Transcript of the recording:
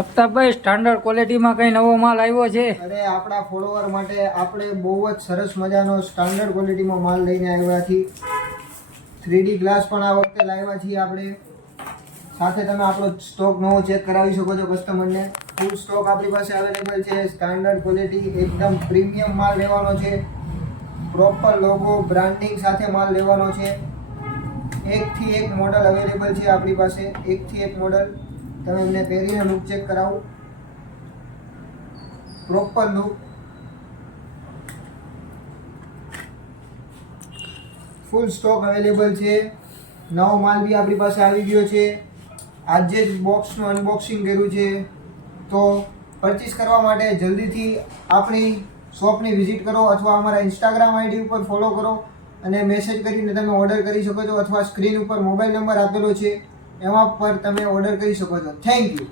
અફતાબભાઈ, standard ક્વોલિટીમાં કઈ નવો માલ આવ્યો છે? અરે આપણા ફોલોવર માટે આપણે બહુ જ સરસ મજાનો સ્ટાન્ડર્ડ ક્વોલિટીમાં માલ લઈને આવ્યા છીએ. 3D ગ્લાસ પણ આ વખતે લાવ્યા છીએ આપણે. સાથે તમે આપણો સ્ટોક નવો ચેક કરાવી શકો છો કસ્ટમરને. ફૂલ સ્ટોક આપણી પાસે અવેલેબલ છે. સ્ટાન્ડર્ડ ક્વોલિટી એકદમ પ્રીમિયમ માલ લેવાનો છે. પ્રોપર લોગો બ્રાન્ડિંગ સાથે માલ લેવાનો છે. એકથી એક મોડલ અવેલેબલ છે આપણી પાસે. એકથી એક મોડલ. તમે એમને પહેરીને લુક ચેક કરાવો. પ્રોપર લુક, ફૂલ સ્ટોક અવેલેબલ છે. નવો માલ બી આપણી પાસે આવી ગયો છે. આજે જ બોક્સનું અનબોક્સિંગ કર્યું છે. તો પરચેસ કરવા માટે જલ્દીથી આપણી શોપની વિઝિટ કરો અથવા અમારા ઇન્સ્ટાગ્રામ આઈડી ઉપર ફોલો કરો અને મેસેજ કરીને તમે ઓર્ડર કરી શકો છો, અથવા સ્ક્રીન ઉપર મોબાઈલ નંબર આપેલો છે એમાં પર તમે ઓર્ડર કરી શકો છો. Thank you.